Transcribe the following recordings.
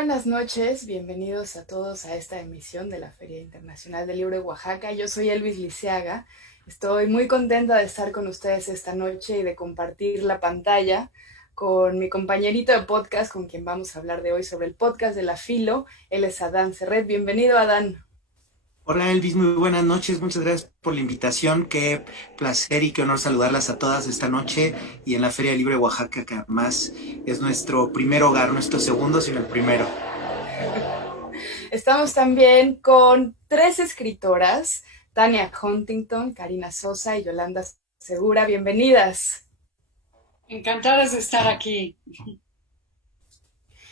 buenas noches, bienvenidos a todos a esta emisión de la Feria Internacional del Libro de Oaxaca. Yo soy Elvis Liceaga, estoy muy contenta de estar con ustedes esta noche y de compartir la pantalla con mi compañerito de podcast con quien vamos a hablar de hoy sobre el podcast de la Filo. Él es Adán Serret. Bienvenido, Adán. Hola Elvis, muy buenas noches, muchas gracias por la invitación, qué placer y qué honor saludarlas a todas esta noche y en la Feria Libre de Oaxaca, que además es nuestro primer hogar, nuestro segundo, sino el primero. Estamos también con tres escritoras, Tania Huntington, Karina Sosa y Yolanda Segura. Bienvenidas. Encantadas de estar aquí.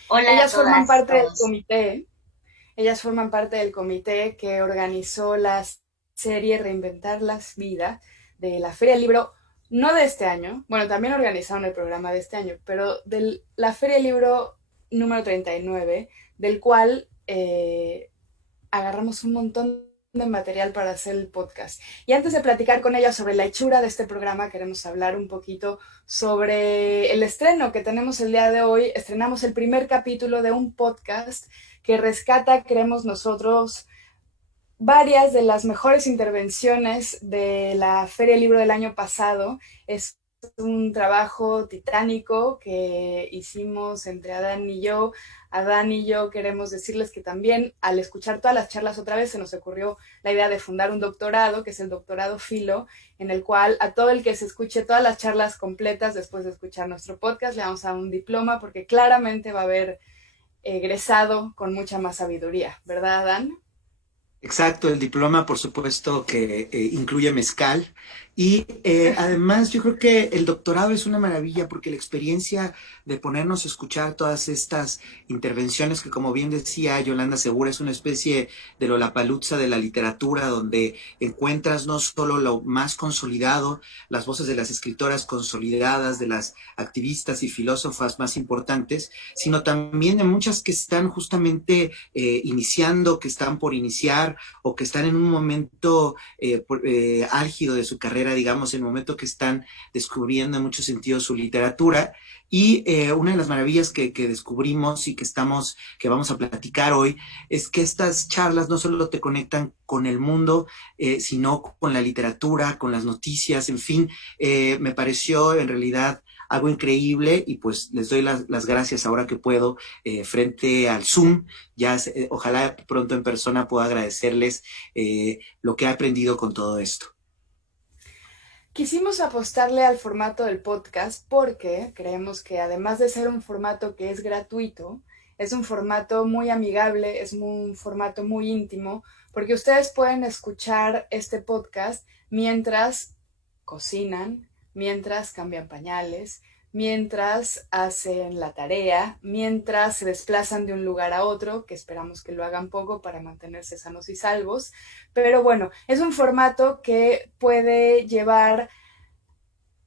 Hola a Ellas forman todas, parte del todos. comité. Ellas forman parte del comité que organizó la serie Reinventar las Vidas de la Feria del Libro, no de este año, bueno, también organizaron el programa de este año, pero de la Feria del Libro número 39, del cual agarramos un montón de material para hacer el podcast. Y antes de platicar con ella sobre la hechura de este programa, queremos hablar un poquito sobre el estreno que tenemos el día de hoy. Estrenamos el primer capítulo de un podcast que rescata, creemos nosotros, varias de las mejores intervenciones de la Feria del Libro del año pasado. Es un trabajo titánico que hicimos entre Adán y yo. Adán y yo queremos decirles que también al escuchar todas las charlas otra vez se nos ocurrió la idea de fundar un doctorado, que es el doctorado Filo, en el cual a todo el que se escuche todas las charlas completas después de escuchar nuestro podcast le vamos a dar un diploma porque claramente va a haber egresado con mucha más sabiduría, ¿verdad, Adán? Exacto, el diploma por supuesto que incluye mezcal y además yo creo que el doctorado es una maravilla porque la experiencia de ponernos a escuchar todas estas intervenciones que como bien decía Yolanda Segura es una especie de Lollapalooza de la literatura donde encuentras no solo lo más consolidado, las voces de las escritoras consolidadas, de las activistas y filósofas más importantes, sino también de muchas que están justamente iniciando, que están por iniciar o que están en un momento álgido de su carrera, digamos, en el momento que están descubriendo en muchos sentidos su literatura. Y una de las maravillas que descubrimos y que vamos a platicar hoy, es que estas charlas no solo te conectan con el mundo, sino con la literatura, con las noticias, en fin, me pareció en realidad algo increíble y pues les doy las gracias ahora que puedo frente al Zoom ya ojalá pronto en persona pueda agradecerles lo que he aprendido con todo esto. Quisimos apostarle al formato del podcast porque creemos que además de ser un formato que es gratuito, es un formato muy amigable, es un formato muy íntimo, porque ustedes pueden escuchar este podcast mientras cocinan, mientras cambian pañales, mientras hacen la tarea, mientras se desplazan de un lugar a otro, que esperamos que lo hagan poco para mantenerse sanos y salvos. Pero bueno, es un formato que puede llevar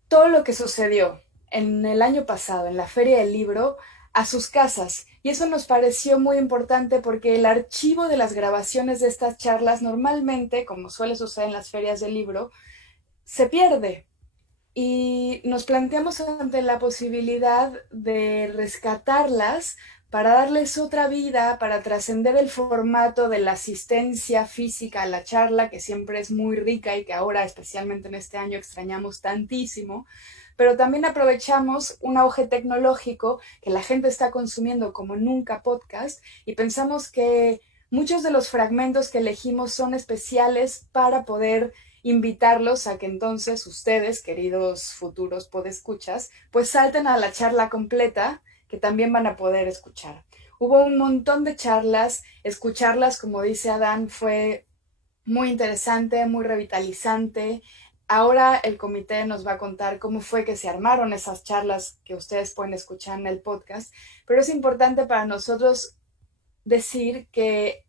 todo lo que sucedió en el año pasado en la Feria del Libro a sus casas. Y eso nos pareció muy importante porque el archivo de las grabaciones de estas charlas normalmente, como suele suceder en las ferias del libro, se pierde. Y nos planteamos ante la posibilidad de rescatarlas para darles otra vida, para trascender el formato de la asistencia física a la charla, que siempre es muy rica y que ahora, especialmente en este año, extrañamos tantísimo, pero también aprovechamos un auge tecnológico que la gente está consumiendo como nunca podcast y pensamos que muchos de los fragmentos que elegimos son especiales para poder invitarlos a que entonces ustedes, queridos futuros podescuchas, pues salten a la charla completa que también van a poder escuchar. Hubo un montón de charlas, escucharlas, como dice Adán, fue muy interesante, muy revitalizante. Ahora el comité nos va a contar cómo fue que se armaron esas charlas que ustedes pueden escuchar en el podcast, pero es importante para nosotros decir que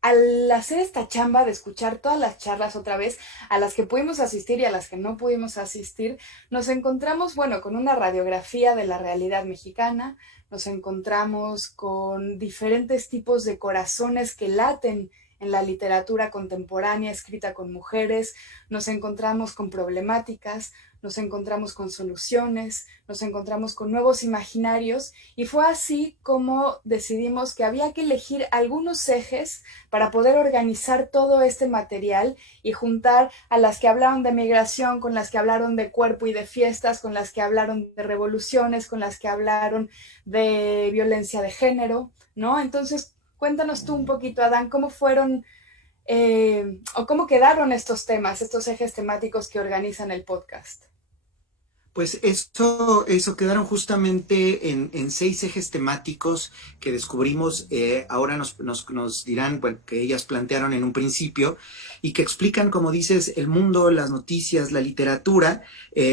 al hacer esta chamba de escuchar todas las charlas otra vez, a las que pudimos asistir y a las que no pudimos asistir, nos encontramos, bueno, con una radiografía de la realidad mexicana, nos encontramos con diferentes tipos de corazones que laten en la literatura contemporánea escrita con mujeres, nos encontramos con problemáticas, nos encontramos con soluciones, nos encontramos con nuevos imaginarios y fue así como decidimos que había que elegir algunos ejes para poder organizar todo este material y juntar a las que hablaron de migración, con las que hablaron de cuerpo y de fiestas, con las que hablaron de revoluciones, con las que hablaron de violencia de género, ¿no? Entonces, cuéntanos tú un poquito, Adán, cómo fueron o cómo quedaron estos temas, estos ejes temáticos que organizan el podcast. Pues eso quedaron justamente en 6 ejes temáticos que descubrimos, ahora nos dirán, bueno, que ellas plantearon en un principio y que explican, como dices, el mundo, las noticias, la literatura.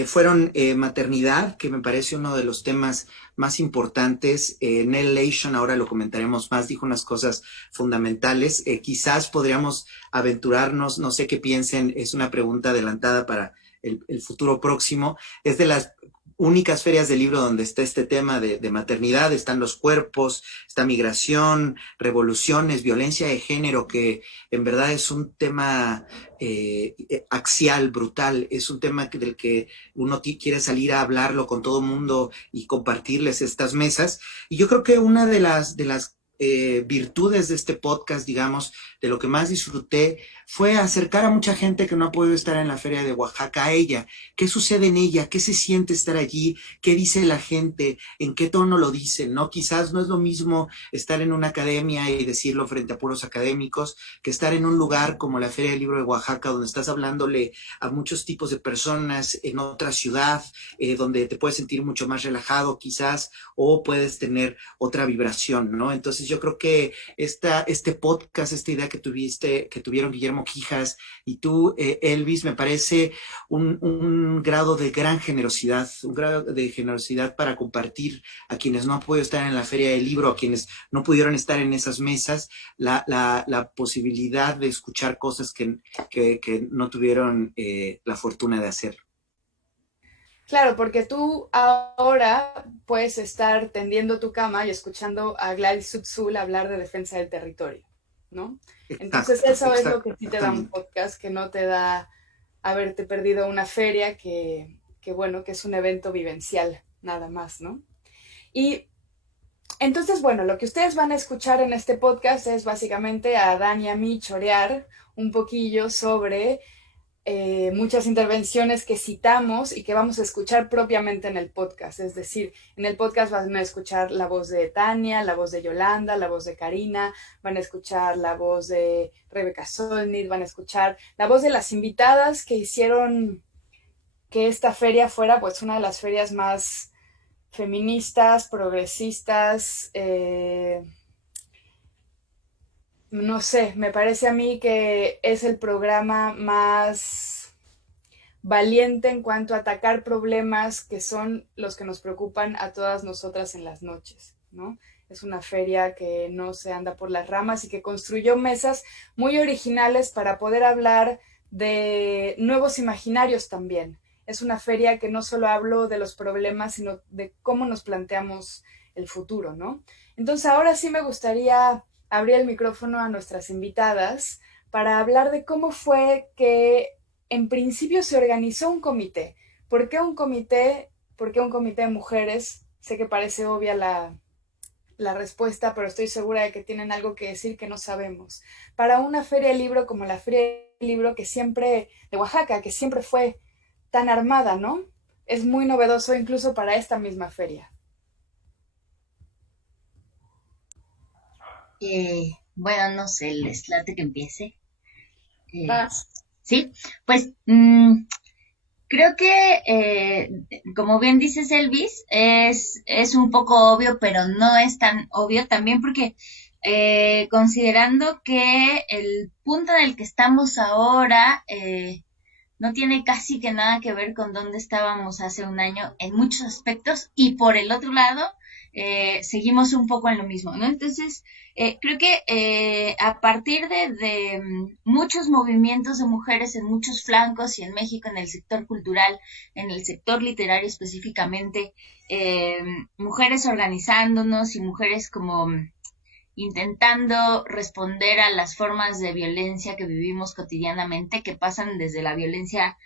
Fueron maternidad, que me parece uno de los temas más importantes. Nell Leishon, ahora lo comentaremos más, dijo unas cosas fundamentales. Quizás podríamos aventurarnos, no sé qué piensen, es una pregunta adelantada para el futuro próximo. Es de las únicas ferias de libro donde está este tema de maternidad, están los cuerpos, está migración, revoluciones, violencia de género, que en verdad es un tema axial, brutal, es un tema del que uno quiere salir a hablarlo con todo el mundo y compartirles estas mesas. Y yo creo que una de las virtudes de este podcast, digamos, de lo que más disfruté, fue acercar a mucha gente que no ha podido estar en la Feria de Oaxaca a ella. ¿Qué sucede en ella? ¿Qué se siente estar allí? ¿Qué dice la gente? ¿En qué tono lo dicen? ¿No? Quizás no es lo mismo estar en una academia y decirlo frente a puros académicos que estar en un lugar como la Feria del Libro de Oaxaca, donde estás hablándole a muchos tipos de personas en otra ciudad, donde te puedes sentir mucho más relajado quizás, o puedes tener otra vibración, ¿no? Entonces yo creo que este podcast, esta idea que tuvieron Guillermo Quijas y tú, Elvis, me parece un grado de gran generosidad, un grado de generosidad para compartir a quienes no han podido estar en la Feria del Libro, a quienes no pudieron estar en esas mesas, la posibilidad de escuchar cosas que no tuvieron la fortuna de hacer. Claro, porque tú ahora puedes estar tendiendo tu cama y escuchando a Gladys Sutzul hablar de defensa del territorio, ¿no? Entonces Exacto, eso es lo que sí te da un exactamente. podcast, que no te da haberte perdido una feria, que bueno, que es un evento vivencial, nada más, ¿no? Y entonces, bueno, lo que ustedes van a escuchar en este podcast es básicamente a Dan y a mí chorear un poquillo sobre muchas intervenciones que citamos y que vamos a escuchar propiamente en el podcast. Es decir, en el podcast van a escuchar la voz de Tania, la voz de Yolanda, la voz de Karina, van a escuchar la voz de Rebeca Solnit, van a escuchar la voz de las invitadas que hicieron que esta feria fuera pues una de las ferias más feministas, progresistas, no sé, me parece a mí que es el programa más valiente en cuanto a atacar problemas que son los que nos preocupan a todas nosotras en las noches, ¿no? Es una feria que no se anda por las ramas y que construyó mesas muy originales para poder hablar de nuevos imaginarios también. Es una feria que no solo habló de los problemas, sino de cómo nos planteamos el futuro, ¿no? Entonces ahora sí me gustaría abrir el micrófono a nuestras invitadas para hablar de cómo fue que en principio se organizó un comité. ¿Por qué un comité? ¿Por qué un comité de mujeres? Sé que parece obvia la respuesta, pero estoy segura de que tienen algo que decir que no sabemos. Para una feria de libro como la Feria de Libro que siempre, de Oaxaca, que siempre fue tan armada, ¿no? Es muy novedoso incluso para esta misma feria. Bueno, no sé, les late que empiece. Eh, Vas. sí, pues creo que, como bien dices, Elvis, es un poco obvio, pero no es tan obvio también porque considerando que el punto en el que estamos ahora no tiene casi que nada que ver con dónde estábamos hace un año en muchos aspectos y por el otro lado seguimos un poco en lo mismo, ¿no? Entonces, creo que a partir de muchos movimientos de mujeres en muchos flancos y en México en el sector cultural, en el sector literario específicamente, mujeres organizándonos y mujeres como intentando responder a las formas de violencia que vivimos cotidianamente, que pasan desde la violencia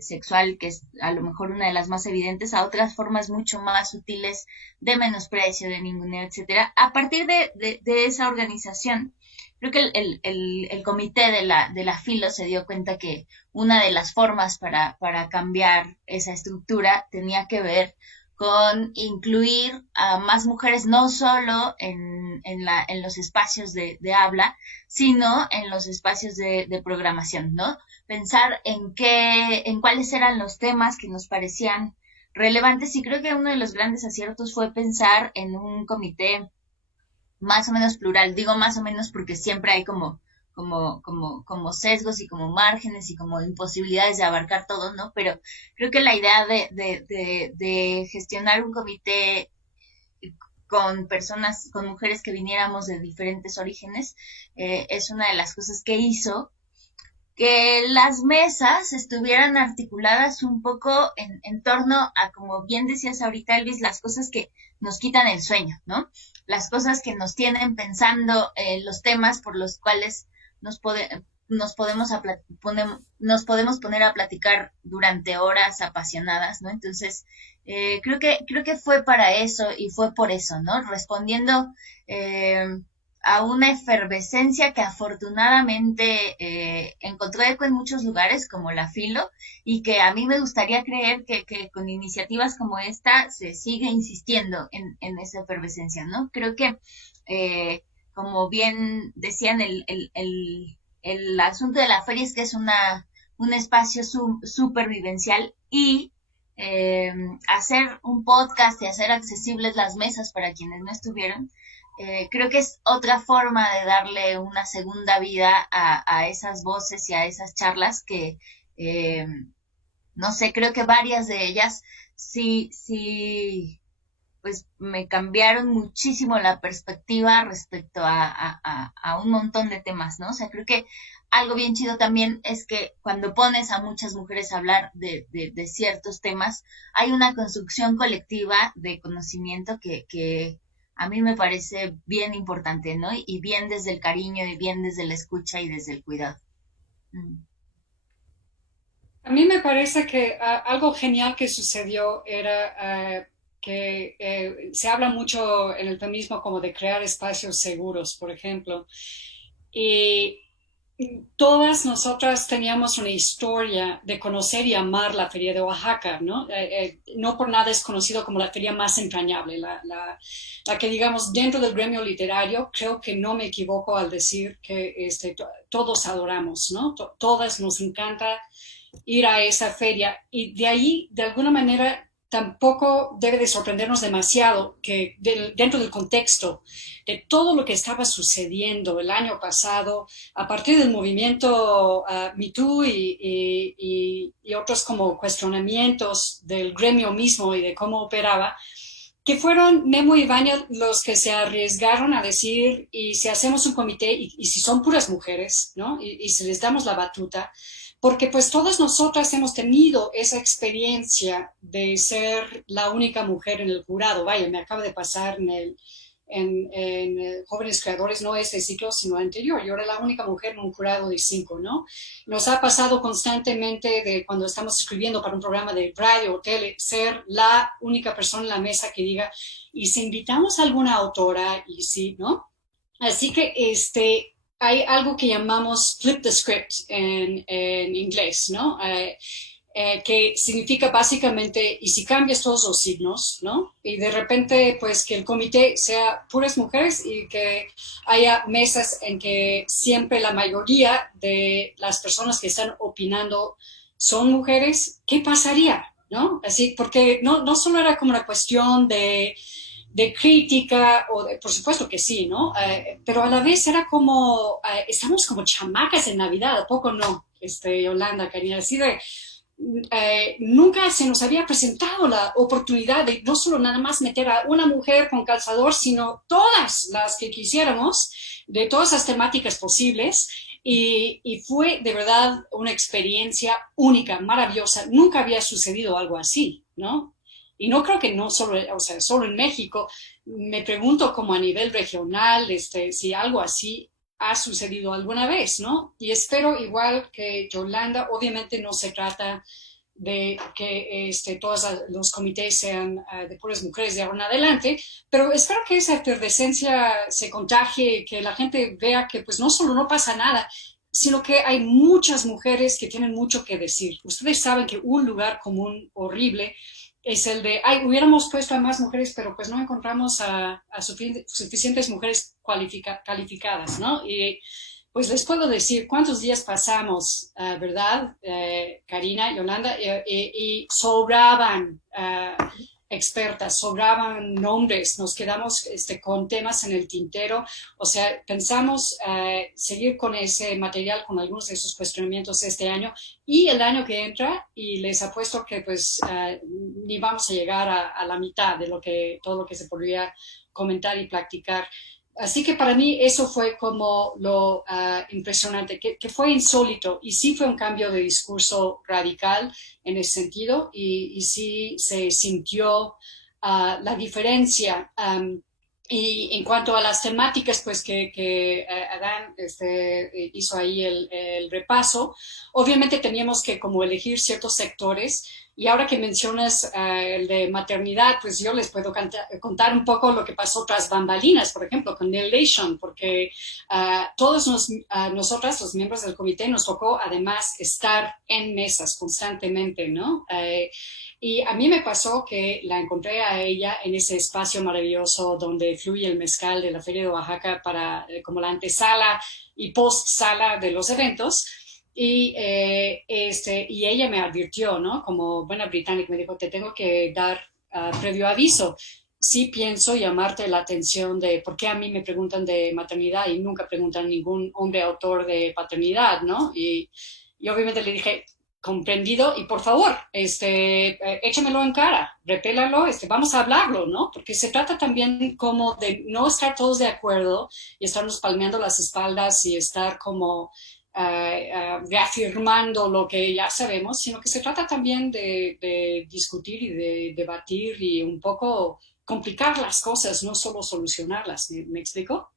sexual, que es a lo mejor una de las más evidentes, a otras formas mucho más sutiles de menosprecio, de ninguneo, etcétera. A partir de esa organización, creo que el comité de la Filo se dio cuenta que una de las formas para cambiar esa estructura tenía que ver con incluir a más mujeres no solo en los espacios de habla, sino en los espacios de programación, ¿no? Pensar en cuáles eran los temas que nos parecían relevantes, y creo que uno de los grandes aciertos fue pensar en un comité más o menos plural. Digo más o menos porque siempre hay como sesgos y como márgenes y como imposibilidades de abarcar todo, ¿no? Pero creo que la idea de gestionar un comité con personas, con mujeres que viniéramos de diferentes orígenes, es una de las cosas que hizo que las mesas estuvieran articuladas un poco en torno a, como bien decías ahorita, Elvis, las cosas que nos quitan el sueño, ¿no? Las cosas que nos tienen pensando, los temas por los cuales nos podemos poner a platicar durante horas apasionadas, ¿no? Entonces, creo que fue para eso y fue por eso, ¿no? Respondiendo a una efervescencia que afortunadamente encontró eco en muchos lugares, como la Filo, y que a mí me gustaría creer que con iniciativas como esta se sigue insistiendo en esa efervescencia, ¿no? Creo que, como bien decían, el asunto de la feria es que es un espacio súper vivencial, y hacer un podcast y hacer accesibles las mesas para quienes no estuvieron, creo que es otra forma de darle una segunda vida a esas voces y a esas charlas que, no sé, creo que varias de ellas sí, pues me cambiaron muchísimo la perspectiva respecto a un montón de temas, ¿no? O sea, creo que algo bien chido también es que cuando pones a muchas mujeres a hablar de ciertos temas, hay una construcción colectiva de conocimiento que a mí me parece bien importante, ¿no? Y bien desde el cariño, y bien desde la escucha y desde el cuidado. A mí me parece que algo genial que sucedió era que se habla mucho en el feminismo como de crear espacios seguros, por ejemplo, y todas nosotras teníamos una historia de conocer y amar la Feria de Oaxaca, ¿no? No por nada es conocido como la feria más entrañable, la que, digamos, dentro del gremio literario, creo que no me equivoco al decir que todos adoramos, ¿no? Todas nos encanta ir a esa feria, y de ahí, de alguna manera, tampoco debe de sorprendernos demasiado que dentro del contexto de todo lo que estaba sucediendo el año pasado, a partir del movimiento Me Too y otros como cuestionamientos del gremio mismo y de cómo operaba, que fueron Memo y Vania los que se arriesgaron a decir, y si hacemos un comité, y si son puras mujeres, ¿no? Y si les damos la batuta, porque pues todas nosotras hemos tenido esa experiencia de ser la única mujer en el jurado. Vaya, me acaba de pasar en Jóvenes Creadores, no este ciclo, sino anterior. Yo era la única mujer en un jurado de 5, ¿no? Nos ha pasado constantemente de cuando estamos escribiendo para un programa de radio o tele, ser la única persona en la mesa que diga, y si invitamos a alguna autora, y sí, ¿no? Así que hay algo que llamamos flip the script en inglés, ¿no? Que significa básicamente, y si cambias todos los signos, ¿no? Y de repente, pues que el comité sea puras mujeres y que haya mesas en que siempre la mayoría de las personas que están opinando son mujeres, ¿qué pasaría? ¿No? Así, porque no solo era como una cuestión de crítica, por supuesto que sí, ¿no? Pero a la vez era como, estamos como chamacas en Navidad, ¿a poco no? Yolanda, Karina, así de, nunca se nos había presentado la oportunidad de no solo nada más meter a una mujer con calzador, sino todas las que quisiéramos, de todas las temáticas posibles, y fue de verdad una experiencia única, maravillosa. Nunca había sucedido algo así, ¿no? y no creo que no solo, o sea, solo en México, me pregunto como a nivel regional, si algo así ha sucedido alguna vez, ¿no? Y espero igual que Yolanda, obviamente no se trata de que todos los comités sean de puras mujeres de ahora en adelante, pero espero que esa efervescencia se contagie, que la gente vea que pues no solo no pasa nada, sino que hay muchas mujeres que tienen mucho que decir. Ustedes saben que un lugar común horrible es el de, ay, hubiéramos puesto a más mujeres, pero pues no encontramos a suficientes mujeres calificadas, ¿no? Y pues les puedo decir cuántos días pasamos, ¿verdad, Karina, Yolanda? Y sobraban expertas, sobraban nombres, nos quedamos con temas en el tintero, o sea, pensamos seguir con ese material, con algunos de esos cuestionamientos este año y el año que entra, y les apuesto que pues ni vamos a llegar a la mitad de todo lo que se podría comentar y practicar. Así que para mí eso fue como lo impresionante, que fue insólito y sí fue un cambio de discurso radical en ese sentido y sí se sintió la diferencia. Y en cuanto a las temáticas, pues que Adán hizo ahí el repaso, obviamente teníamos que como elegir ciertos sectores. Y ahora que mencionas el de maternidad, pues yo les puedo contar un poco lo que pasó tras bambalinas, por ejemplo, con Neil Leishon, porque todos nosotras, los miembros del comité, nos tocó además estar en mesas constantemente, ¿no? Y a mí me pasó que la encontré a ella en ese espacio maravilloso donde fluye el mezcal de la Feria de Oaxaca para como la antesala y post-sala de los eventos. Y ella me advirtió, ¿no? Como buena británica, me dijo, te tengo que dar previo aviso. Sí pienso llamarte la atención de por qué a mí me preguntan de maternidad y nunca preguntan a ningún hombre autor de paternidad, ¿no? Y obviamente le dije, comprendido, y por favor, échamelo en cara, repélalo, vamos a hablarlo, ¿no? Porque se trata también como de no estar todos de acuerdo y estarnos palmeando las espaldas y estar como reafirmando lo que ya sabemos, sino que se trata también de discutir y de debatir y un poco complicar las cosas, no solo solucionarlas. ¿Me explico?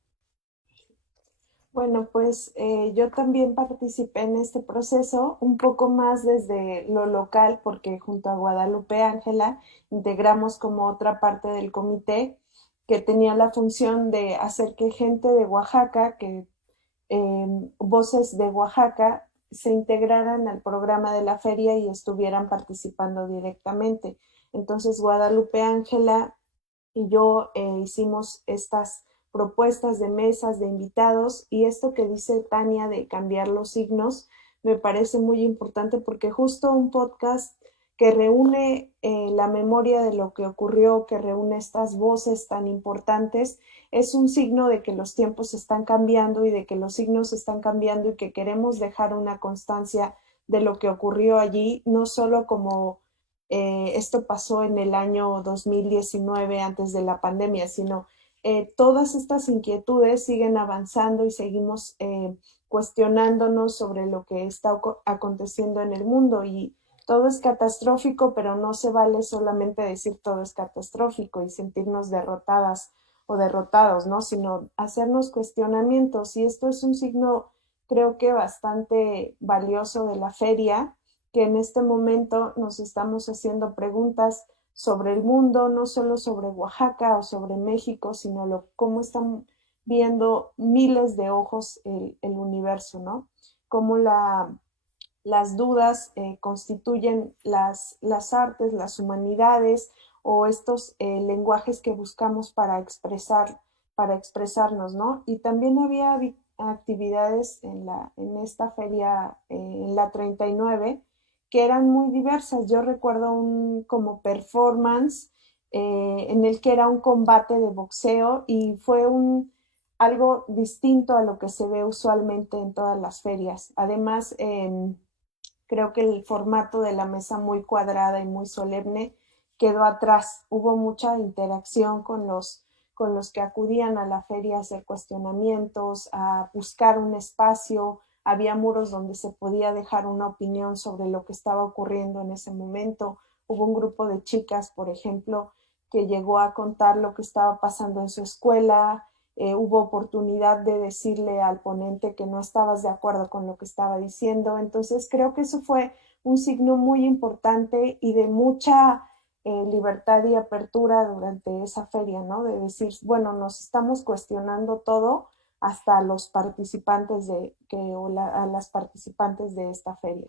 Bueno, pues yo también participé en este proceso un poco más desde lo local, porque junto a Guadalupe Ángela integramos como otra parte del comité que tenía la función de hacer que gente de Oaxaca, que voces de Oaxaca, se integraran al programa de la feria y estuvieran participando directamente. Entonces Guadalupe Ángela y yo hicimos estas propuestas de mesas de invitados y esto que dice Tania de cambiar los signos me parece muy importante porque justo un podcast que reúne la memoria de lo que ocurrió, que reúne estas voces tan importantes, es un signo de que los tiempos están cambiando y de que los signos están cambiando y que queremos dejar una constancia de lo que ocurrió allí, no solo como esto pasó en el año 2019 antes de la pandemia, sino todas estas inquietudes siguen avanzando y seguimos cuestionándonos sobre lo que está aconteciendo en el mundo y todo es catastrófico, pero no se vale solamente decir todo es catastrófico y sentirnos derrotadas o derrotados, ¿no? Sino hacernos cuestionamientos y esto es un signo creo que bastante valioso de la feria, que en este momento nos estamos haciendo preguntas sobre el mundo, no solo sobre Oaxaca o sobre México, sino cómo están viendo miles de ojos el universo, ¿no? Cómo las dudas constituyen las artes, las humanidades o estos lenguajes que buscamos para expresarnos, ¿no? Y también había actividades en esta feria, en la 39, que eran muy diversas. Yo recuerdo un como performance en el que era un combate de boxeo y fue algo distinto a lo que se ve usualmente en todas las ferias. Además, creo que el formato de la mesa muy cuadrada y muy solemne quedó atrás. Hubo mucha interacción con los que acudían a la feria a hacer cuestionamientos, a buscar un espacio. Había muros donde se podía dejar una opinión sobre lo que estaba ocurriendo en ese momento Hubo un grupo de chicas, por ejemplo, que llegó a contar lo que estaba pasando en su escuela. Hubo oportunidad de decirle al ponente que no estabas de acuerdo con lo que estaba diciendo. Entonces creo que eso fue un signo muy importante y de mucha libertad y apertura durante esa feria, ¿no? De decir, bueno, nos estamos cuestionando todo hasta los participantes a las participantes de esta feria.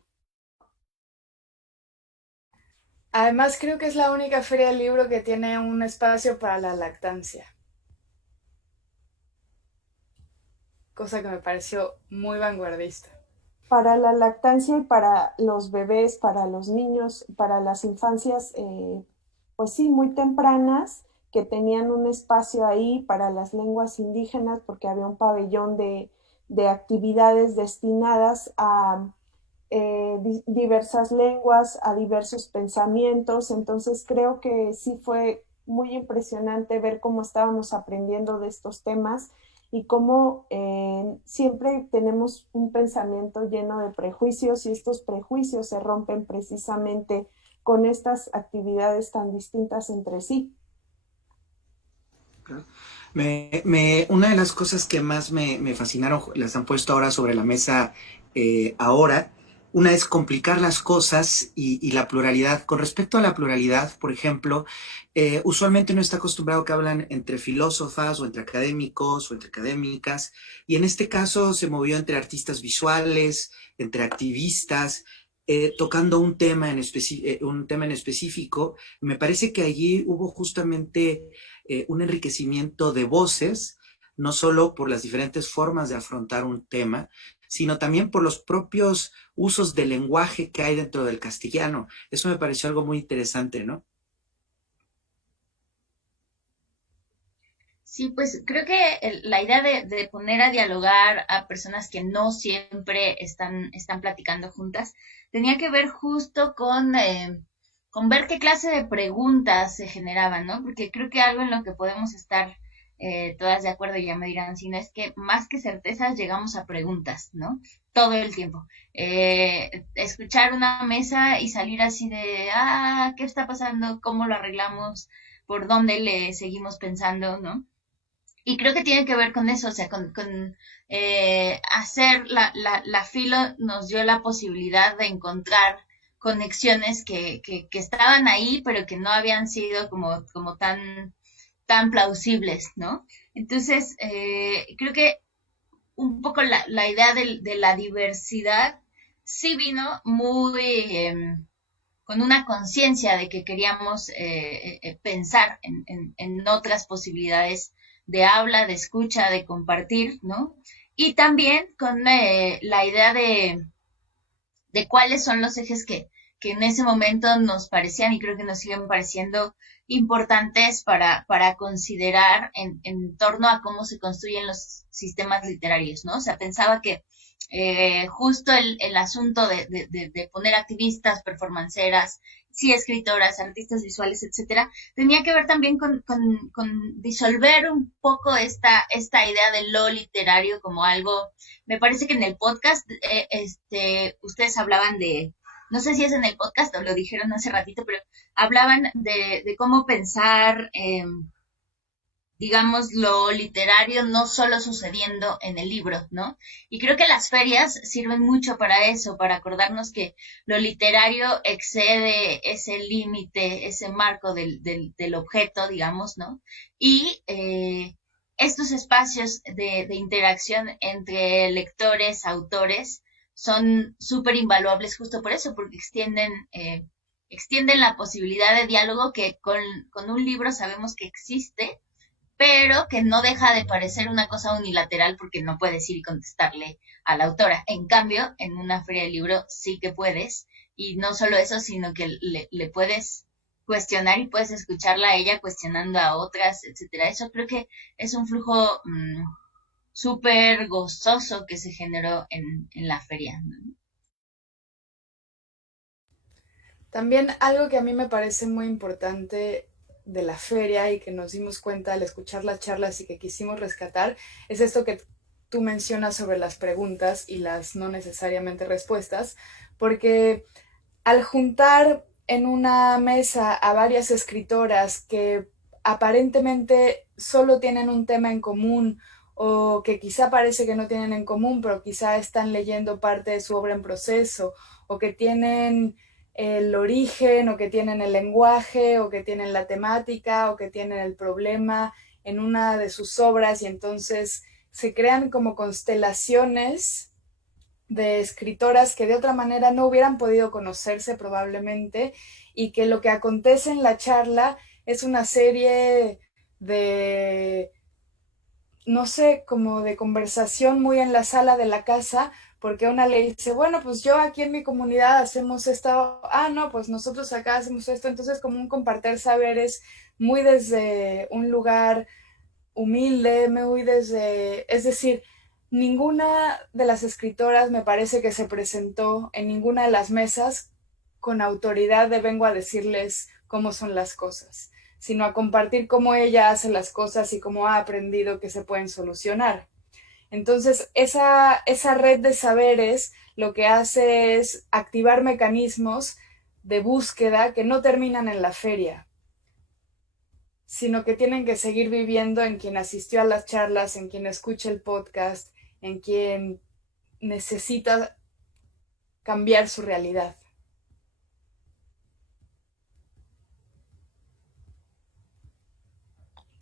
Además, creo que es la única feria del libro que tiene un espacio para la lactancia, cosa que me pareció muy vanguardista. Para la lactancia y para los bebés, para los niños, para las infancias, pues sí, muy tempranas, que tenían un espacio ahí para las lenguas indígenas, porque había un pabellón de actividades destinadas a diversas lenguas, a diversos pensamientos. Entonces creo que sí fue muy impresionante ver cómo estábamos aprendiendo de estos temas y cómo siempre tenemos un pensamiento lleno de prejuicios y estos prejuicios se rompen precisamente con estas actividades tan distintas entre sí. Una de las cosas que más me fascinaron, las han puesto ahora sobre la mesa ahora, una es complicar las cosas y la pluralidad. Con respecto a la pluralidad, por ejemplo, usualmente no está acostumbrado que hablan entre filósofas o entre académicos o entre académicas, y en este caso se movió entre artistas visuales, entre activistas, tocando un tema en específico. Me parece que allí hubo justamente un enriquecimiento de voces, no solo por las diferentes formas de afrontar un tema, sino también por los propios usos del lenguaje que hay dentro del castellano. Eso me pareció algo muy interesante, ¿no? Sí, pues creo que la idea de poner a dialogar a personas que no siempre están platicando juntas tenía que ver justo con ver qué clase de preguntas se generaban, ¿no? Porque creo que algo en lo que podemos estar todas de acuerdo, ya me dirán, si no es que más que certezas llegamos a preguntas, ¿no? Todo el tiempo. Escuchar una mesa y salir así de, ¿qué está pasando? ¿Cómo lo arreglamos? ¿Por dónde le seguimos pensando? ¿No? Y creo que tiene que ver con eso, o sea, con hacer la filo nos dio la posibilidad de encontrar conexiones que estaban ahí, pero que no habían sido como tan plausibles, ¿no? Entonces, creo que un poco la idea de la diversidad sí vino muy con una conciencia de que queríamos pensar en otras posibilidades de habla, de escucha, de compartir, ¿no? Y también con la idea de cuáles son los ejes que en ese momento nos parecían y creo que nos siguen pareciendo importantes para considerar en torno a cómo se construyen los sistemas literarios, ¿no? O sea, pensaba que justo el asunto de poner activistas, performanceras, sí, escritoras, artistas visuales, etcétera, tenía que ver también con disolver un poco esta idea de lo literario como algo. Me parece que en el podcast, ustedes hablaban no sé si es en el podcast o lo dijeron hace ratito, pero hablaban de cómo pensar digamos, lo literario no solo sucediendo en el libro, ¿no? Y creo que las ferias sirven mucho para eso, para acordarnos que lo literario excede ese límite, ese marco del objeto, digamos, ¿no? Y estos espacios de interacción entre lectores, autores, son súper invaluables justo por eso, porque extienden la posibilidad de diálogo que con un libro sabemos que existe, pero que no deja de parecer una cosa unilateral porque no puedes ir y contestarle a la autora. En cambio, en una feria de libro sí que puedes, y no solo eso, sino que le puedes cuestionar y puedes escucharla a ella cuestionando a otras, etcétera. Eso creo que es un flujo súper gozoso que se generó en la feria, ¿no? También algo que a mí me parece muy importante de la feria y que nos dimos cuenta al escuchar las charlas y que quisimos rescatar es esto que tú mencionas sobre las preguntas y las no necesariamente respuestas, porque al juntar en una mesa a varias escritoras que aparentemente solo tienen un tema en común o que quizá parece que no tienen en común, pero quizá están leyendo parte de su obra en proceso, o que tienen el origen, o que tienen el lenguaje, o que tienen la temática, o que tienen el problema en una de sus obras, y entonces se crean como constelaciones de escritoras que de otra manera no hubieran podido conocerse probablemente, y que lo que acontece en la charla es una serie de, no sé, como de conversación muy en la sala de la casa, porque una le dice, bueno, pues yo aquí en mi comunidad hacemos esto, ah, no, pues nosotros acá hacemos esto, entonces como un compartir saberes muy desde un lugar humilde, muy desde, es decir, ninguna de las escritoras me parece que se presentó en ninguna de las mesas con autoridad de vengo a decirles cómo son las cosas, sino a compartir cómo ella hace las cosas y cómo ha aprendido que se pueden solucionar. Entonces, esa red de saberes lo que hace es activar mecanismos de búsqueda que no terminan en la feria, sino que tienen que seguir viviendo en quien asistió a las charlas, en quien escucha el podcast, en quien necesita cambiar su realidad.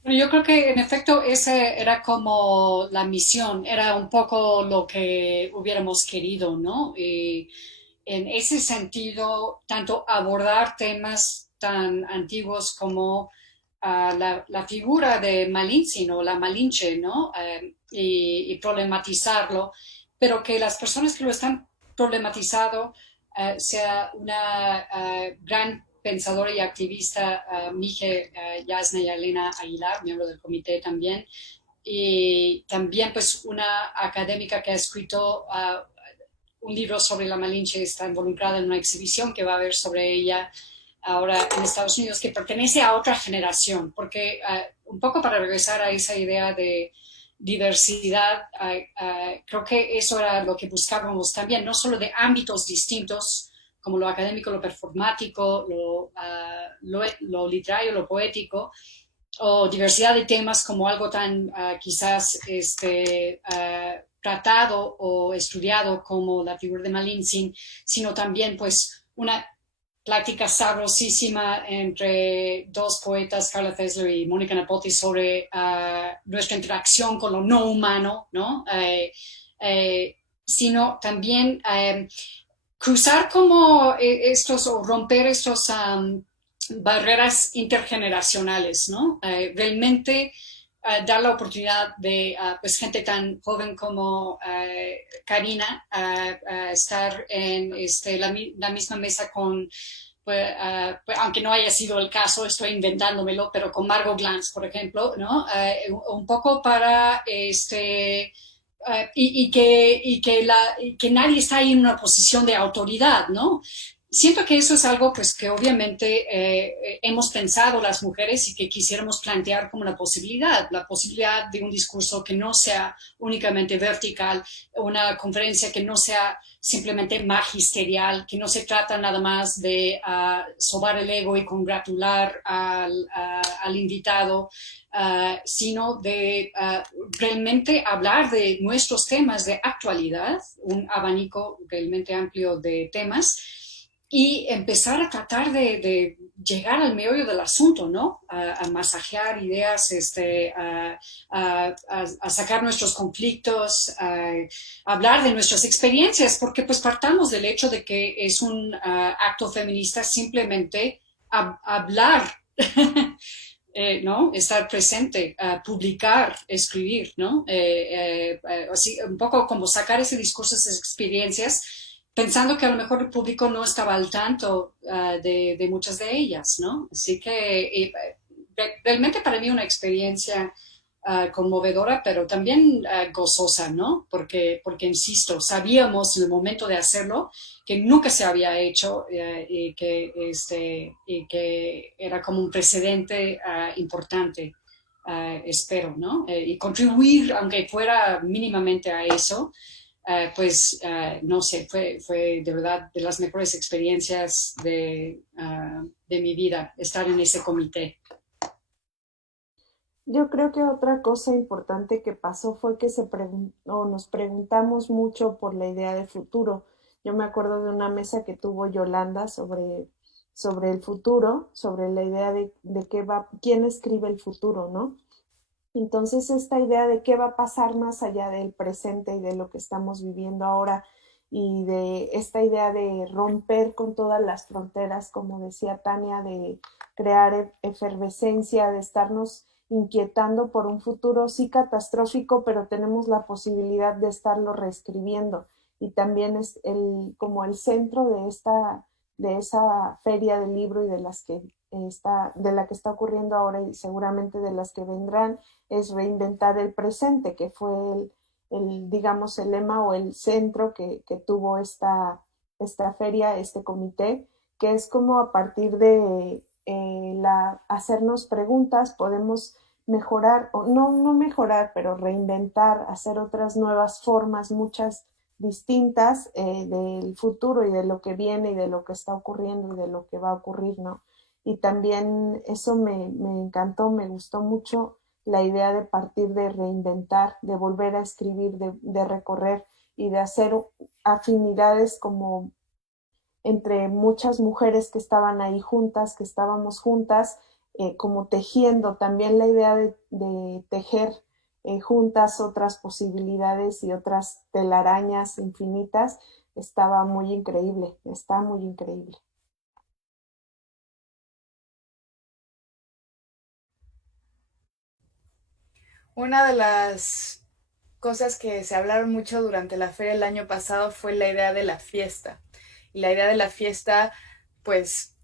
Bueno, yo creo que en efecto ese era como la misión, era un poco lo que hubiéramos querido, ¿no? Y en ese sentido, tanto abordar temas tan antiguos como la figura de Malinche, ¿no? La Malinche, ¿no? Y problematizarlo, pero que las personas que lo están problematizando sea una gran pensadora y activista, Mije Yasna y Elena Aguilar, miembro del comité también, y también pues una académica que ha escrito un libro sobre la Malinche, está involucrada en una exhibición que va a haber sobre ella ahora en Estados Unidos, que pertenece a otra generación, porque un poco para regresar a esa idea de diversidad, creo que eso era lo que buscábamos también, no solo de ámbitos distintos, como lo académico, lo performático, lo literario, lo poético, o diversidad de temas como algo tan quizás tratado o estudiado como la figura de Malinche, sino también pues una plática sabrosísima entre dos poetas, Carla Fessler y Mónica Napoti, sobre nuestra interacción con lo no humano, ¿no? Sino también cruzar como estos o romper estos barreras intergeneracionales, ¿no? Realmente dar la oportunidad de pues gente tan joven como Karina estar en la misma mesa con, pues, aunque no haya sido el caso, estoy inventándomelo, pero con Margot Glantz, por ejemplo, ¿no? Un poco para y que nadie está ahí en una posición de autoridad, ¿no? Siento que eso es algo pues que obviamente hemos pensado las mujeres y que quisiéramos plantear como una posibilidad, la posibilidad de un discurso que no sea únicamente vertical, una conferencia que no sea simplemente magisterial, que no se trata nada más de sobar el ego y congratular al invitado, sino de realmente hablar de nuestros temas de actualidad, un abanico realmente amplio de temas, y empezar a tratar de llegar al meollo del asunto, ¿no? A masajear ideas, a sacar nuestros conflictos, a hablar de nuestras experiencias, porque pues partamos del hecho de que es un acto feminista simplemente hablar, ¿no? Estar presente, publicar, escribir, ¿no? Así, un poco como sacar ese discurso, esas experiencias, pensando que a lo mejor el público no estaba al tanto de muchas de ellas, ¿no? Así que realmente para mí una experiencia conmovedora, pero también gozosa, ¿no? Porque, insisto, sabíamos en el momento de hacerlo que nunca se había hecho y que era como un precedente importante, espero, ¿no? Y contribuir, aunque fuera mínimamente a eso, no sé, fue de verdad de las mejores experiencias de mi vida, estar en ese comité. Yo creo que otra cosa importante que pasó fue que o nos preguntamos mucho por la idea de futuro. Yo me acuerdo de una mesa que tuvo Yolanda sobre el futuro, sobre la idea de quién escribe el futuro, ¿no? Entonces, esta idea de qué va a pasar más allá del presente y de lo que estamos viviendo ahora y de esta idea de romper con todas las fronteras, como decía Tania, de crear efervescencia, de estarnos inquietando por un futuro sí catastrófico, pero tenemos la posibilidad de estarlo reescribiendo. Y también es como el centro de esa feria del libro y de de la que está ocurriendo ahora y seguramente de las que vendrán, es reinventar el presente, que fue digamos, el lema o el centro que tuvo esta feria, este comité, que es como a partir de hacernos preguntas, podemos mejorar, o no mejorar, pero reinventar, hacer otras nuevas formas, muchas distintas del futuro y de lo que viene y de lo que está ocurriendo y de lo que va a ocurrir, ¿no? Y también eso me encantó, me gustó mucho la idea de partir de reinventar, de volver a escribir, de recorrer y de hacer afinidades como entre muchas mujeres que estaban ahí juntas, que estábamos juntas, como tejiendo también la idea de tejer juntas otras posibilidades y otras telarañas infinitas, estaba muy increíble, está muy increíble. Una de las cosas que se hablaron mucho durante la feria el año pasado fue la idea de la fiesta. Y la idea de la fiesta, pues,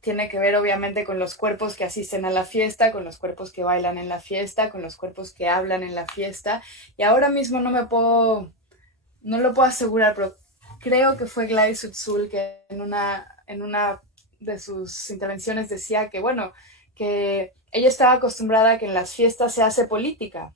tiene que ver obviamente con los cuerpos que asisten a la fiesta, con los cuerpos que bailan en la fiesta, con los cuerpos que hablan en la fiesta. Y ahora mismo no lo puedo asegurar, pero creo que fue Gladys Utzul que en una de sus intervenciones decía que, bueno, que ella estaba acostumbrada a que en las fiestas se hace política,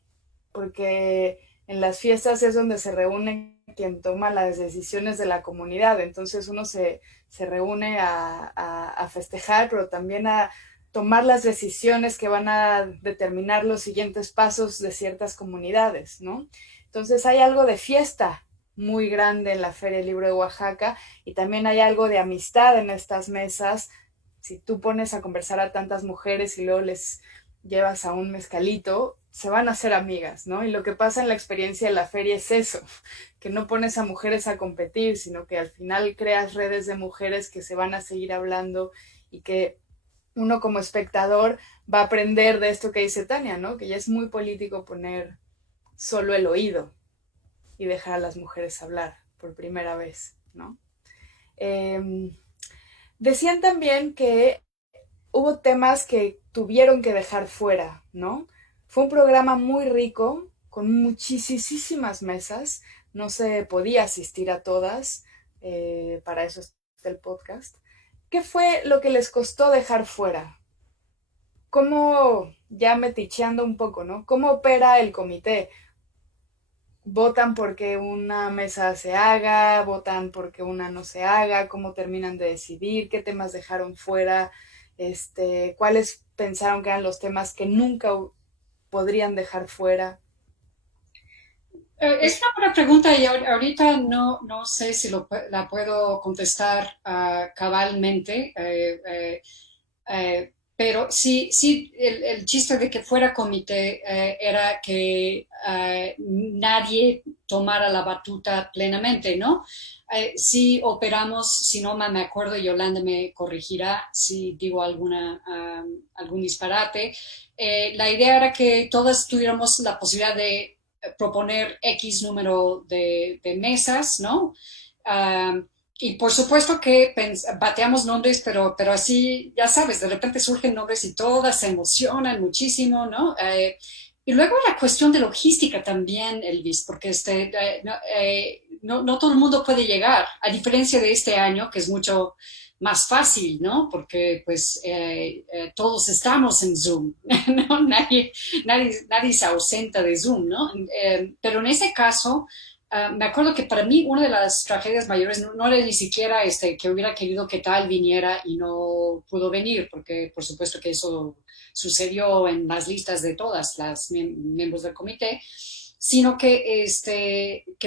porque en las fiestas es donde se reúne quien toma las decisiones de la comunidad. Entonces uno se reúne a festejar, pero también a tomar las decisiones que van a determinar los siguientes pasos de ciertas comunidades, ¿no? Entonces hay algo de fiesta muy grande en la Feria del Libro de Oaxaca y también hay algo de amistad en estas mesas. Si tú pones a conversar a tantas mujeres y luego les llevas a un mezcalito, se van a hacer amigas, ¿no? Y lo que pasa en la experiencia de la feria es eso, que no pones a mujeres a competir, sino que al final creas redes de mujeres que se van a seguir hablando y que uno como espectador va a aprender de esto que dice Tania, ¿no? Que ya es muy político poner solo el oído y dejar a las mujeres hablar por primera vez, ¿no? Decían también que hubo temas que tuvieron que dejar fuera, ¿no? Fue un programa muy rico, con muchísimas mesas, no se podía asistir a todas, para eso está el podcast. ¿Qué fue lo que les costó dejar fuera? ¿Cómo, ya meticheando un poco, ¿no? ¿Cómo opera el comité? ¿Votan porque una mesa se haga? ¿Votan porque una no se haga? ¿Cómo terminan de decidir? ¿Qué temas dejaron fuera? ¿Cuáles pensaron que eran los temas que nunca podrían dejar fuera? Es una buena pregunta y ahorita no sé si la puedo contestar cabalmente, pero sí el chiste de que fuera comité era que nadie tomara la batuta plenamente, ¿no? Sí operamos, si no me acuerdo, Yolanda me corregirá si digo algún disparate. La idea era que todas tuviéramos la posibilidad de proponer X número de mesas, ¿no? Y por supuesto que bateamos nombres, pero así, ya sabes, de repente surgen nombres y todas se emocionan muchísimo, ¿no? Y luego la cuestión de logística también, Elvis, porque no todo el mundo puede llegar, a diferencia de este año, que es mucho más fácil, ¿no? Porque pues todos estamos en Zoom, ¿no? Nadie se ausenta de Zoom, ¿no? Pero en ese caso Me acuerdo que para mí una de las tragedias mayores no era ni siquiera que hubiera querido que tal viniera y no pudo venir, porque por supuesto que eso sucedió en las listas de todas las miembros del comité, sino que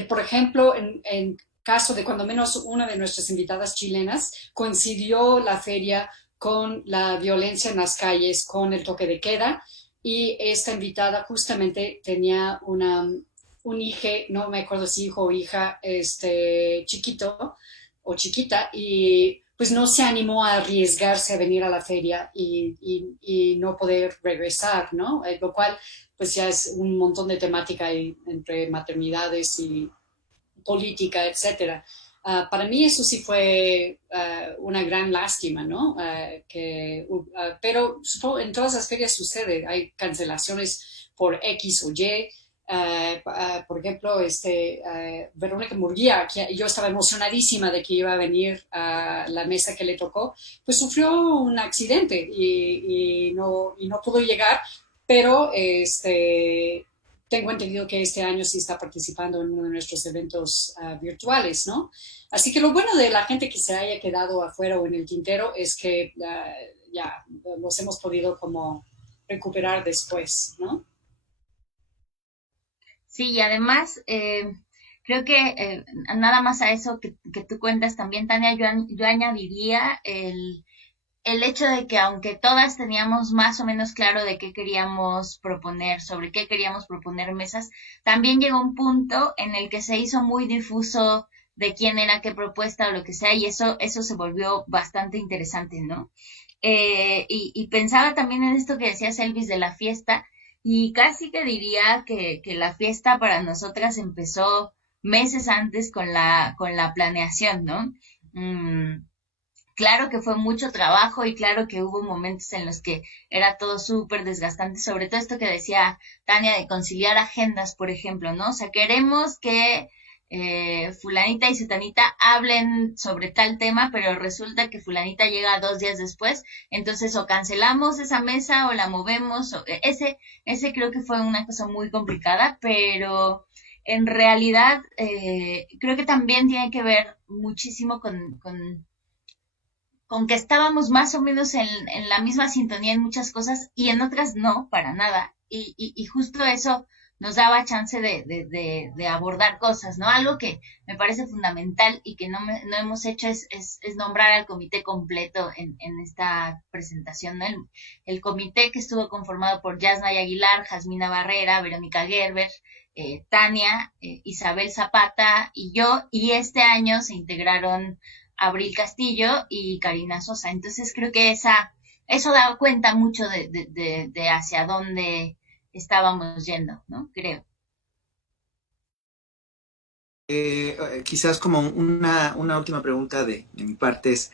por ejemplo, en caso de cuando menos una de nuestras invitadas chilenas, coincidió la feria con la violencia en las calles, con el toque de queda, y esta invitada justamente tenía un hijo, no me acuerdo si hijo o hija, chiquito o chiquita, y pues no se animó a arriesgarse a venir a la feria y no poder regresar, ¿no? Lo cual pues ya es un montón de temática entre maternidades y política, etcétera. Para mí eso sí fue una gran lástima, ¿no? Pero supongo en todas las ferias sucede, hay cancelaciones por X o Y. Por ejemplo, Verónica Murguía, que yo estaba emocionadísima de que iba a venir a la mesa que le tocó, pues sufrió un accidente y no pudo llegar, pero tengo entendido que este año sí está participando en uno de nuestros eventos virtuales, ¿no? Así que lo bueno de la gente que se haya quedado afuera o en el tintero es que ya los hemos podido como recuperar después, ¿no? Sí, y además, creo que nada más a eso que tú cuentas también, Tania, yo añadiría el hecho de que aunque todas teníamos más o menos claro de qué queríamos proponer, sobre qué queríamos proponer mesas, también llegó un punto en el que se hizo muy difuso de quién era qué propuesta o lo que sea, y eso se volvió bastante interesante, ¿no? Y pensaba también en esto que decías, Elvis, de la fiesta, y casi que diría que la fiesta para nosotras empezó meses antes con la planeación, ¿no? Mm, claro que fue mucho trabajo y claro que hubo momentos en los que era todo súper desgastante, sobre todo esto que decía Tania de conciliar agendas, por ejemplo, ¿no? O sea, queremos que fulanita y sutanita hablen sobre tal tema, pero resulta que fulanita llega 2 días después, entonces o cancelamos esa mesa o la movemos, ese creo que fue una cosa muy complicada, pero en realidad creo que también tiene que ver muchísimo con que estábamos más o menos en la misma sintonía en muchas cosas y en otras no, para nada. Y justo eso nos daba chance de abordar cosas, ¿no? Algo que me parece fundamental y que no hemos hecho es nombrar al comité completo en esta presentación, ¿no? El comité que estuvo conformado por Yasnaya Aguilar, Jasmina Barrera, Verónica Gerber, Tania, Isabel Zapata y yo, y este año se integraron Abril Castillo y Karina Sosa. Entonces creo que eso da cuenta mucho de hacia dónde estábamos yendo, ¿no? Creo. Quizás como una última pregunta de mi parte es,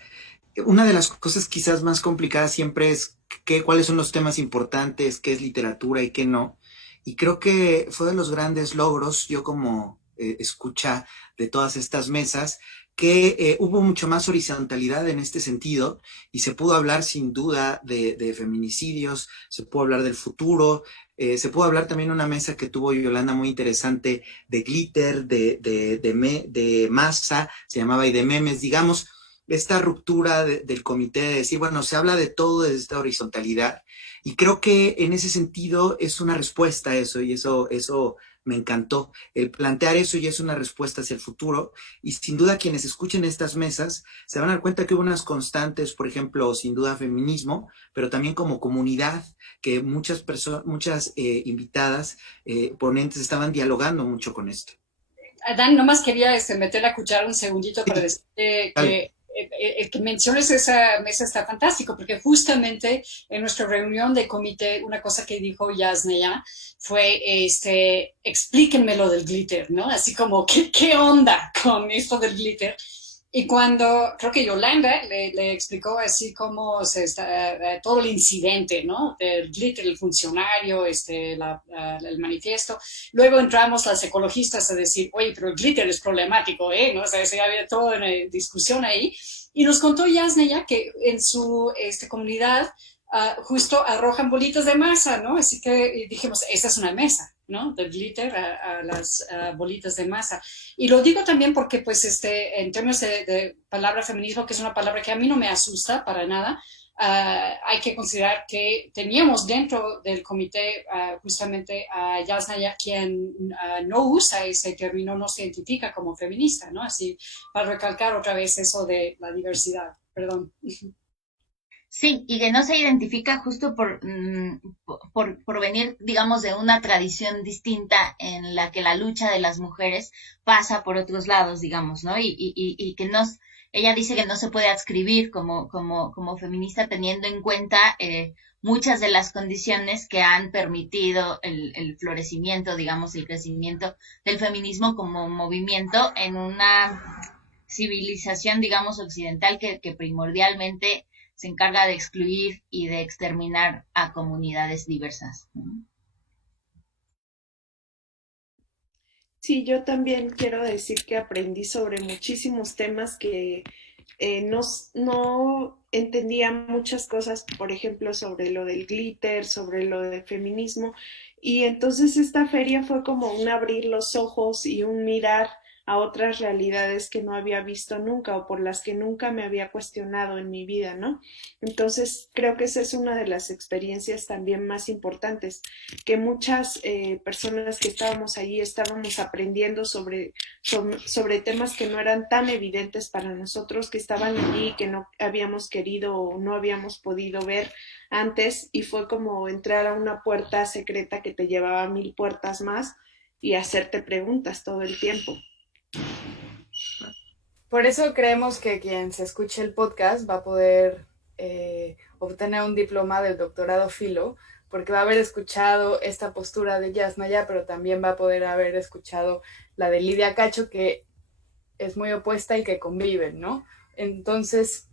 una de las cosas quizás más complicadas siempre es cuáles son los temas importantes, qué es literatura y qué no. Y creo que fue de los grandes logros, yo como escucha de todas estas mesas, que hubo mucho más horizontalidad en este sentido y se pudo hablar sin duda de feminicidios, se pudo hablar del futuro, se pudo hablar también de una mesa que tuvo Yolanda muy interesante de glitter, de masa, se llamaba y de memes, digamos, esta ruptura del comité de decir, bueno, se habla de todo desde esta horizontalidad y creo que en ese sentido es una respuesta a eso y eso me encantó. El plantear eso ya es una respuesta hacia el futuro y sin duda quienes escuchen estas mesas se van a dar cuenta que hubo unas constantes, por ejemplo, sin duda feminismo, pero también como comunidad, que muchas invitadas, ponentes estaban dialogando mucho con esto. Dan, nomás quería meter la cuchara un segundito para decir Dale. que el que menciones esa mesa está fantástico, porque justamente en nuestra reunión de comité, una cosa que dijo Yasneya fue, explíquenme lo del glitter, ¿no? Así como, ¿qué onda con esto del glitter? Y cuando, creo que Yolanda le explicó así como todo el incidente, ¿no? El glitter, el funcionario, el manifiesto. Luego entramos las ecologistas a decir, oye, pero el glitter es problemático, ¿eh? ¿No? O sea, había toda una discusión ahí. Y nos contó Yasneya que en su comunidad justo arrojan bolitas de masa, ¿no? Así que dijimos, esta es una mesa, ¿no? Del glitter a las bolitas de masa. Y lo digo también porque, pues, en términos de palabra feminismo, que es una palabra que a mí no me asusta para nada, hay que considerar que teníamos dentro del comité justamente a Yasnaya, quien no usa ese término, no se identifica como feminista, ¿no? Así, para recalcar otra vez eso de la diversidad. Perdón. Sí, y que no se identifica justo por venir, digamos, de una tradición distinta en la que la lucha de las mujeres pasa por otros lados, digamos, ¿no? Y que no, ella dice que no se puede adscribir como feminista teniendo en cuenta muchas de las condiciones que han permitido el florecimiento, digamos, el crecimiento del feminismo como movimiento en una civilización, digamos, occidental que primordialmente se encarga de excluir y de exterminar a comunidades diversas. Sí, yo también quiero decir que aprendí sobre muchísimos temas que no entendía muchas cosas, por ejemplo, sobre lo del glitter, sobre lo del feminismo, y entonces esta feria fue como un abrir los ojos y un mirar a otras realidades que no había visto nunca o por las que nunca me había cuestionado en mi vida, ¿no? Entonces creo que esa es una de las experiencias también más importantes, que muchas personas que estábamos allí estábamos aprendiendo sobre temas que no eran tan evidentes para nosotros, que estaban allí, que no habíamos querido o no habíamos podido ver antes, y fue como entrar a una puerta secreta que te llevaba a 1000 puertas más y hacerte preguntas todo el tiempo. Por eso creemos que quien se escuche el podcast va a poder obtener un diploma del doctorado Filo, porque va a haber escuchado esta postura de Yasnaya, pero también va a poder haber escuchado la de Lidia Cacho, que es muy opuesta y que conviven, ¿no? Entonces,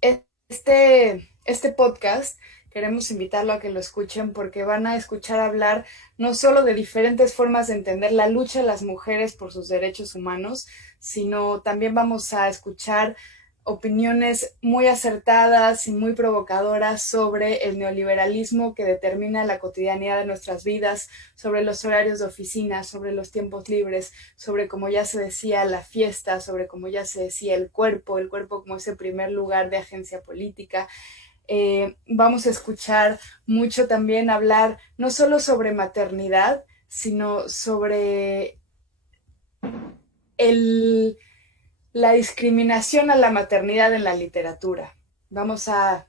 este podcast queremos invitarlo a que lo escuchen porque van a escuchar hablar no solo de diferentes formas de entender la lucha de las mujeres por sus derechos humanos, sino también vamos a escuchar opiniones muy acertadas y muy provocadoras sobre el neoliberalismo que determina la cotidianidad de nuestras vidas, sobre los horarios de oficina, sobre los tiempos libres, sobre, como ya se decía, la fiesta, sobre, como ya se decía, el cuerpo como ese primer lugar de agencia política. Vamos a escuchar mucho también hablar no solo sobre maternidad, sino sobre la discriminación a la maternidad en la literatura. Vamos a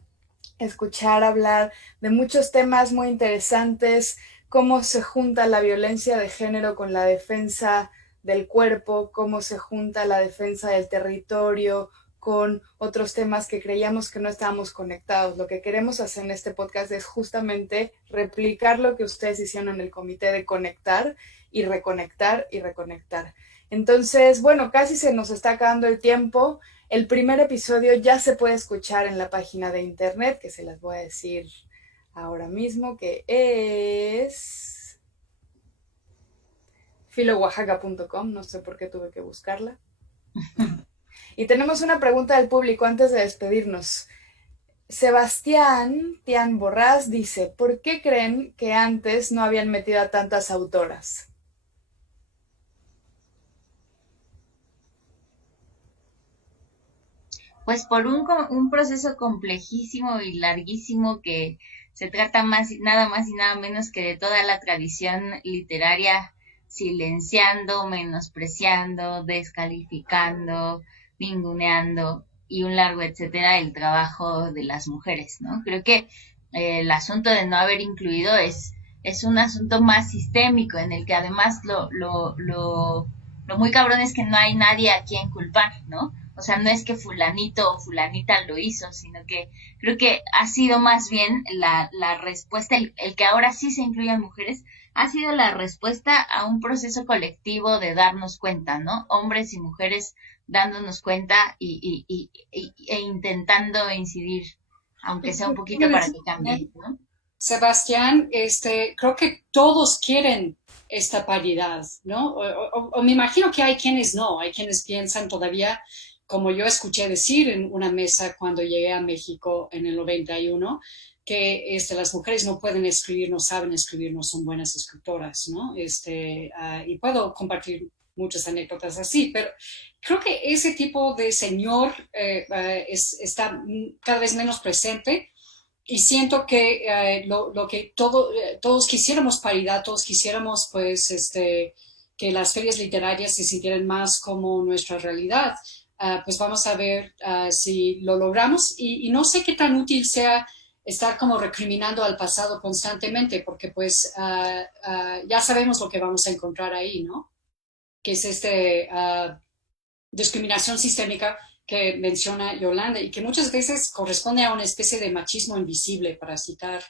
escuchar hablar de muchos temas muy interesantes, cómo se junta la violencia de género con la defensa del cuerpo, cómo se junta la defensa del territorio con otros temas que creíamos que no estábamos conectados. Lo que queremos hacer en este podcast es justamente replicar lo que ustedes hicieron en el comité de conectar y reconectar y reconectar. Entonces, bueno, casi se nos está acabando el tiempo. El primer episodio ya se puede escuchar en la página de internet, que se las voy a decir ahora mismo, que es filooaxaca.com, no sé por qué tuve que buscarla. Y tenemos una pregunta del público antes de despedirnos. Sebastián Tian Borrás dice, ¿por qué creen que antes no habían metido a tantas autoras? Pues por un proceso complejísimo y larguísimo que se trata nada más y nada menos que de toda la tradición literaria silenciando, menospreciando, descalificando, ninguneando y un largo etcétera el trabajo de las mujeres, ¿no? Creo que el asunto de no haber incluido es un asunto más sistémico en el que además lo muy cabrón es que no hay nadie a quien culpar, ¿no? O sea, no es que fulanito o fulanita lo hizo, sino que creo que ha sido más bien la respuesta, el que ahora sí se incluyan mujeres, ha sido la respuesta a un proceso colectivo de darnos cuenta, ¿no? Hombres y mujeres dándonos cuenta e intentando incidir, aunque sea un poquito para que cambie, ¿no? Sebastián, creo que todos quieren esta paridad, ¿no? O me imagino que hay quienes no, hay quienes piensan todavía como yo escuché decir en una mesa cuando llegué a México en el 91, que las mujeres no pueden escribir, no saben escribir, no son buenas escritoras, ¿no? Y puedo compartir muchas anécdotas así, pero creo que ese tipo de señor está cada vez menos presente y siento que lo que todos quisiéramos paridad, todos quisiéramos pues que las ferias literarias se sintieran más como nuestra realidad. Pues vamos a ver si lo logramos y no sé qué tan útil sea estar como recriminando al pasado constantemente, porque pues ya sabemos lo que vamos a encontrar ahí, ¿no? Que es discriminación sistémica que menciona Yolanda y que muchas veces corresponde a una especie de machismo invisible, para citar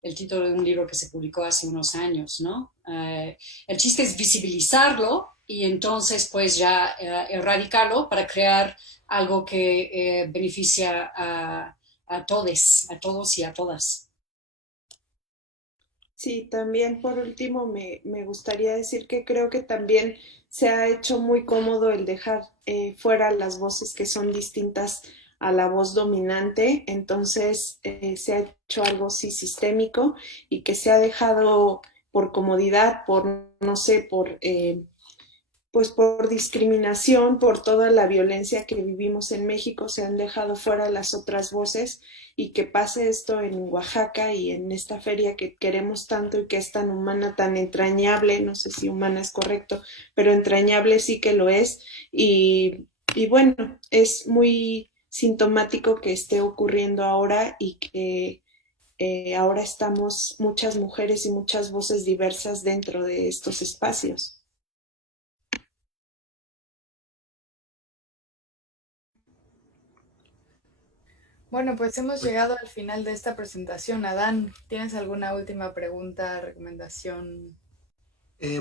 el título de un libro que se publicó hace unos años, ¿no? El chiste es visibilizarlo y entonces pues ya erradicarlo para crear algo que beneficia a todos y a todas. Sí, también por último me gustaría decir que creo que también se ha hecho muy cómodo el dejar fuera las voces que son distintas a la voz dominante, entonces se ha hecho algo sí sistémico y que se ha dejado por comodidad, por, no sé, pues por discriminación, por toda la violencia que vivimos en México, se han dejado fuera las otras voces y que pase esto en Oaxaca y en esta feria que queremos tanto y que es tan humana, tan entrañable, no sé si humana es correcto, pero entrañable sí que lo es y bueno, es muy sintomático que esté ocurriendo ahora y que ahora estamos muchas mujeres y muchas voces diversas dentro de estos espacios. Bueno, pues hemos llegado al final de esta presentación. Adán, ¿tienes alguna última pregunta, recomendación?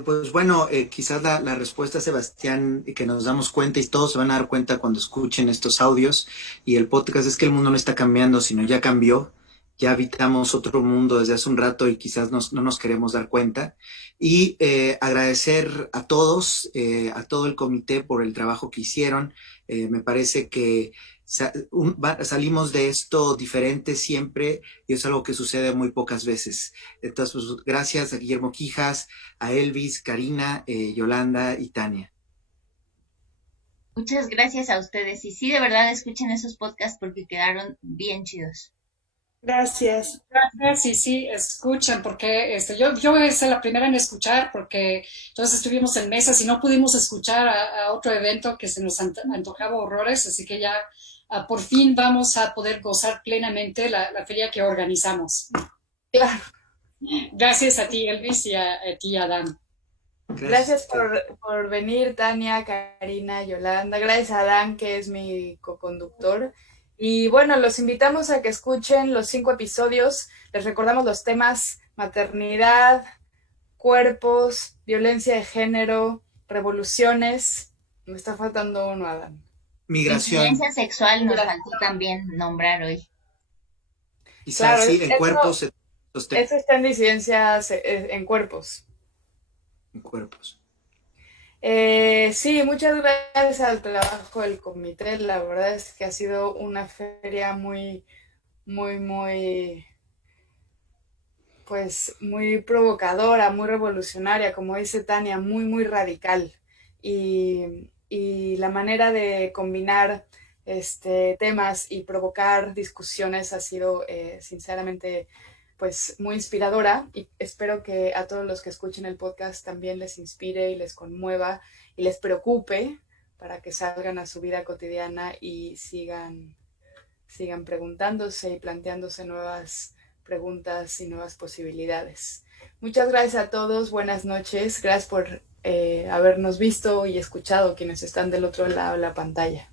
Pues bueno, quizás la respuesta, Sebastián, y que nos damos cuenta y todos se van a dar cuenta cuando escuchen estos audios y el podcast, es que el mundo no está cambiando, sino ya cambió. Ya habitamos otro mundo desde hace un rato y quizás no nos queremos dar cuenta. Y agradecer a todos, a todo el comité por el trabajo que hicieron. Me parece que salimos de esto diferente siempre y es algo que sucede muy pocas veces. Entonces, pues, gracias a Guillermo Quijas, a Elvis, Karina, Yolanda y Tania. Muchas gracias a ustedes y sí, de verdad escuchen esos podcasts porque quedaron bien chidos. Gracias. Gracias, y sí, escuchan, porque yo voy a ser la primera en escuchar, porque entonces estuvimos en mesas y no pudimos escuchar a otro evento que se nos antojaba horrores, así que ya por fin vamos a poder gozar plenamente la feria que organizamos. Claro. Gracias a ti, Elvis, y a ti, Adán. Gracias por venir, Tania, Karina, Yolanda. Gracias a Adán, que es mi coconductor. Y bueno, los invitamos a que escuchen los 5 episodios. Les recordamos los temas: maternidad, cuerpos, violencia de género, revoluciones. Me está faltando uno, Adán. Migración. Incidencia sexual nos faltó también nombrar hoy. Quizás Claro, sí, en cuerpos, eso está en disidencias en cuerpos. en cuerpos. Sí, muchas gracias al trabajo del comité. La verdad es que ha sido una feria muy, muy, muy, pues muy provocadora, muy revolucionaria, como dice Tania, muy, muy radical. Y la manera de combinar temas y provocar discusiones ha sido sinceramente pues muy inspiradora, y espero que a todos los que escuchen el podcast también les inspire y les conmueva y les preocupe para que salgan a su vida cotidiana y sigan preguntándose y planteándose nuevas preguntas y nuevas posibilidades. Muchas gracias a todos, buenas noches, gracias por habernos visto y escuchado quienes están del otro lado de la pantalla.